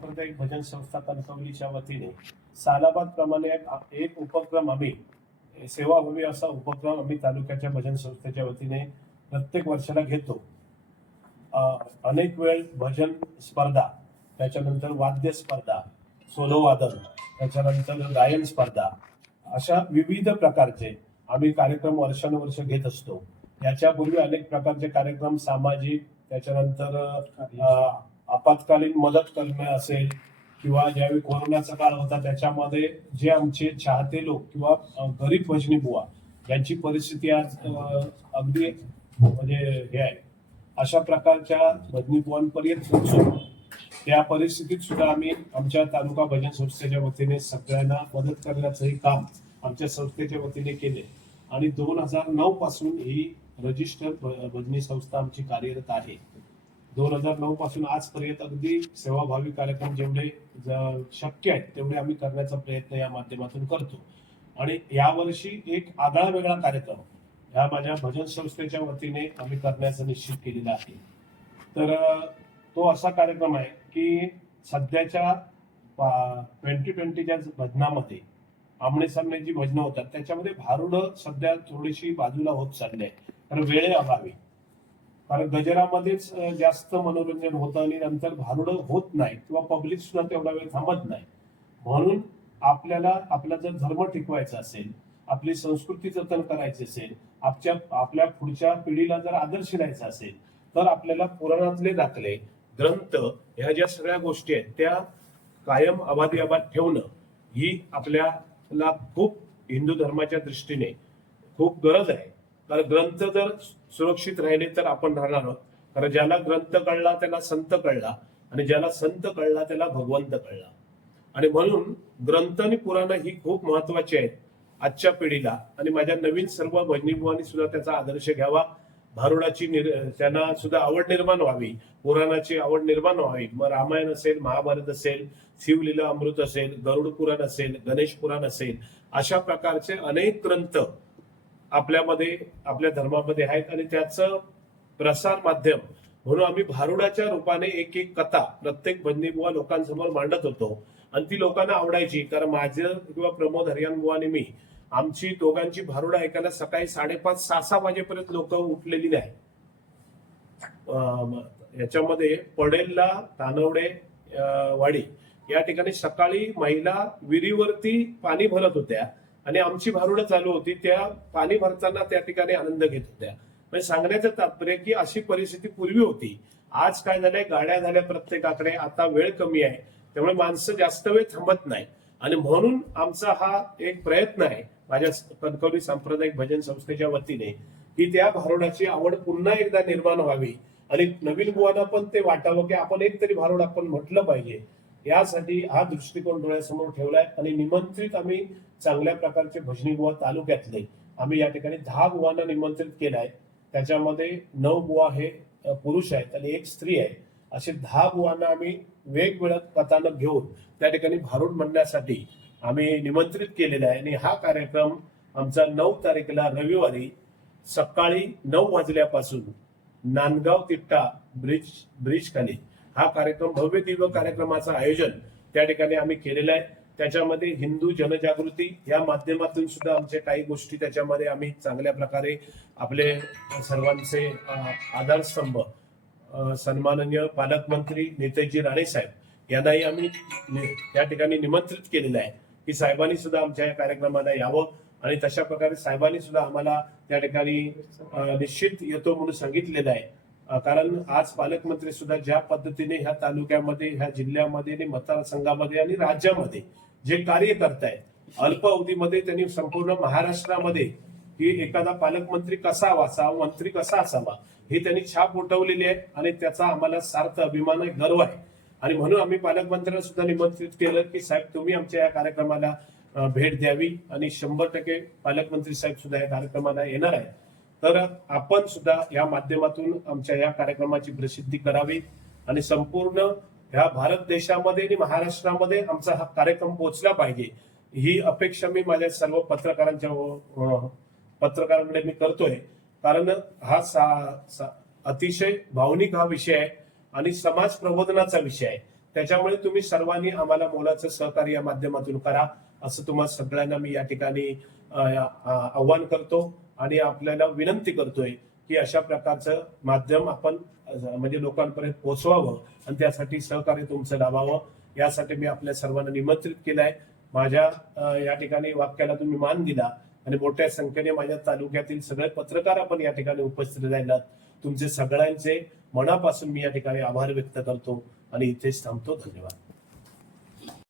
सांप्रदायिक भजन संस्था कणकवलीच्या वतीने सालाबाद प्रमाणे एक उपक्रम आम्ही सेवाभावी असा उपक्रम आम्ही तालुक्याच्या भजन संस्थेच्या वतीने प्रत्येक वर्षाला घेतो. अनेक वेळ भजन स्पर्धा, त्याच्यानंतर वाद्य स्पर्धा, सोलो वादन, त्याच्यानंतर गायन स्पर्धा, अशा विविध प्रकारचे आम्ही कार्यक्रम वर्षानुवर्ष घेत असतो. याच्यापूर्वी अनेक प्रकारचे कार्यक्रम सामाजिक, त्याच्यानंतर आपत्कालीन मदत करणे असेल किंवा ज्यावेळी कोरोनाचा काळ होता त्याच्यामध्ये जे आमचे चाहते लोक किंवा गरीब भजनी बुवा यांची परिस्थिती आज अगदी म्हणजे हे आहे, अशा प्रकारच्या भजनी बुवांपर्यंत पोहोचून त्या परिस्थितीत सुद्धा आम्ही आमच्या तालुका भजन संस्थेच्या वतीने सगळ्यांना मदत करण्याचंही काम आमच्या संस्थेच्या वतीने केले आणि 2009 पासून ही रजिस्टर भजनी संस्था आमची कार्यरत आहे. 2009 पासून आजपर्यंत अगदी सेवाभावी कार्यक्रम जेवढे शक्य आहेत तेवढे आम्ही करण्याचा प्रयत्न या माध्यमातून करतो. आणि यावर्षी एक आगळा वेगळा कार्यक्रम ह्या माझ्या भजन संस्थेच्या वतीने आम्ही करण्याचं निश्चित केलेलं आहे. तर तो असा कार्यक्रम आहे की सध्याच्या 2020च्या भजनामध्ये आमने सामने जी भजनं होतात त्याच्यामध्ये भारुडं सध्या थोडीशी बाजूला होत चालली आहे, कारण वेळेअभावी. कारण गजरामध्येच जास्त मनोरंजन होतं आणि नंतर भारुडं होत नाही किंवा पब्लिक सुद्धा तेवढा वेळ थांबत नाही. म्हणून आपल्याला आपला जर धर्म टिकवायचा असेल, आपली संस्कृती जतन करायची असेल, आपल्या पुढच्या पिढीला जर आदर्श द्यायचा असेल तर आपल्याला पुराणातले दाखले, ग्रंथ, ह्या ज्या सगळ्या गोष्टी आहेत त्या कायम अबाधिअबाद ठेवणं ही आपल्याला खूप हिंदू धर्माच्या दृष्टीने खूप गरज आहे. कारण ग्रंथ जर सुरक्षित राहिले तर आपण राहणार आहोत. कारण ज्याला ग्रंथ कळला त्याला संत कळला आणि ज्याला संत कळला त्याला भगवंत कळला. आणि म्हणून ग्रंथ आणि पुराण ही खूप महत्वाची आहेत आजच्या पिढीला. आणि माझ्या नवीन सर्व भजनी बुवांनी सुद्धा त्याचा आदर्श घ्यावा. भारुडाची त्यांना सुद्धा आवड निर्माण व्हावी, पुराणाची आवड निर्माण व्हावी. मग रामायण असेल, महाभारत असेल, शिवलीला अमृत असेल, गरुड पुराण असेल, गणेश पुराण असेल, अशा प्रकारचे अनेक ग्रंथ आपल्यामध्ये आपल्या धर्मामध्ये आहेत. आणि त्याचं प्रसार माध्यम म्हणून आम्ही भारुडाच्या रूपाने एक एक कथा प्रत्येक भजनी बुवा लोकांसमोर मांडत होतो आणि ती लोकांना आवडायची. कारण माझं किंवा प्रमोद हरियान बुवा आणि मी आमची दोघांची भारुडं ऐकायला सकाळी 5:30-6 वाजेपर्यंत लोक उठलेली नाही. याच्यामध्ये पडेलला तानवडे वाडी या ठिकाणी सकाळी महिला विहिरीवरती पाणी भरत होत्या आणि आमची भारुडं चालू होती. त्या पाणी भरताना त्या ठिकाणी आनंद घेत होत्या. म्हणजे सांगण्याचं तात्पर्य की अशी परिस्थिती पूर्वी होती. आज काय झालंय, गाड्या झाल्या प्रत्येकाकडे, आता वेळ कमी आहे, त्यामुळे माणसं जास्त वेळ थांबत नाही. आणि म्हणून आमचा हा एक प्रयत्न आहे माझ्या कणकवली सांप्रदायिक भजन संस्थेच्या वतीने की त्या भारुडाची आवड पुन्हा एकदा निर्माण व्हावी आणि नवीन बुवांना पण ते वाटावं की आपण एक तरी भारुड आपण म्हटलं पाहिजे. यासाठी हा दृष्टिकोन डोळ्यासमोर ठेवलाय आणि निमंत्रित आम्ही चांगल्या प्रकारचे भजनी बुवा तालुक्यातले आम्ही या ठिकाणी 10 बुवांना निमंत्रित केलाय. त्याच्यामध्ये 9 बुवा हे पुरुष आहेत आणि 1 स्त्री आहे. असे 10 बुवांना आम्ही वेगवेगळ्या कथानक घेऊन त्या ठिकाणी भारुड म्हणण्यासाठी आम्ही निमंत्रित केलेला आहे. आणि हा कार्यक्रम आमचा 9 तारखेला रविवारी सकाळी 9 वाजल्यापासून नांदगाव तिट्टा ब्रिज खाली हा कार्यक्रम, भव्य दिव्य कार्यक्रमाचं आयोजन त्या ठिकाणी आम्ही केलेलं आहे. त्याच्यामध्ये हिंदू जनजागृती या माध्यमातून सुद्धा आमच्या काही गोष्टी त्याच्यामध्ये आम्ही चांगल्या प्रकारे आपले सर्वांचे आधारस्तंभ सन्माननीय पालकमंत्री नेतेजी राणे साहेब यांनाही आम्ही या ठिकाणी निमंत्रित केलेलं आहे की साहेबांनी सुद्धा आमच्या या कार्यक्रमाला यावं. आणि तशा प्रकारे साहेबांनी सुद्धा आम्हाला त्या ठिकाणी निश्चित येतो म्हणून सांगितलेलं आहे. कारण आज पालकमंत्री सुद्धा ज्या पद्धतीने ह्या तालुक्यामध्ये, ह्या जिल्ह्यामध्ये आणि मतदारसंघामध्ये आणि राज्यामध्ये जे कार्य करतायत, अल्प अवधीमध्ये त्यांनी संपूर्ण महाराष्ट्रामध्ये की एखादा पालकमंत्री कसा असावा, मंत्री कसा असावा हे त्यांनी छाप उठवलेली आहे आणि त्याचा आम्हाला सार्थ अभिमान आहे, गर्व आहे. आणि म्हणून आम्ही पालकमंत्र्यांना सुद्धा निमंत्रित केलं की साहेब तुम्ही आमच्या या कार्यक्रमाला भेट द्यावी आणि 100% पालकमंत्री साहेब सुद्धा या कार्यक्रमाला येणार आहे. तर आपण सुद्धा या माध्यमातून आमच्या या कार्यक्रमाची प्रसिद्धी करावी आणि संपूर्ण ह्या भारत देशामध्ये आणि महाराष्ट्रामध्ये आमचा हा कार्यक्रम पोहोचला पाहिजे ही अपेक्षा मी माझ्या सर्व पत्रकारांकडे मी करतोय. कारण हा अतिशय भावनिक हा विषय आहे आणि समाज प्रबोधनाचा विषय आहे. त्याच्यामुळे तुम्ही सर्वांनी आम्हाला मोलाचं सहकार्य या माध्यमातून करा असं तुम्हा सगळ्यांना मी या ठिकाणी आव्हान करतो आणि आपल्याला विनंती करतोय की अशा प्रकारचं माध्यम आपण म्हणजे लोकांपर्यंत पोहोचवावं आणि त्यासाठी सहकार्य तुमचं लाभावं यासाठी मी आपल्या सर्वांना निमंत्रित केलंय. माझ्या या ठिकाणी वाक्याला तुम्ही मान दिला आणि मोठ्या संख्येने माझ्या तालुक्यातील सगळे पत्रकार आपण या ठिकाणी उपस्थित राहिलात. तुमचे सगळ्यांचे मनापासून मी या ठिकाणी आभार व्यक्त करतो आणि इथेच थांबतो. धन्यवाद.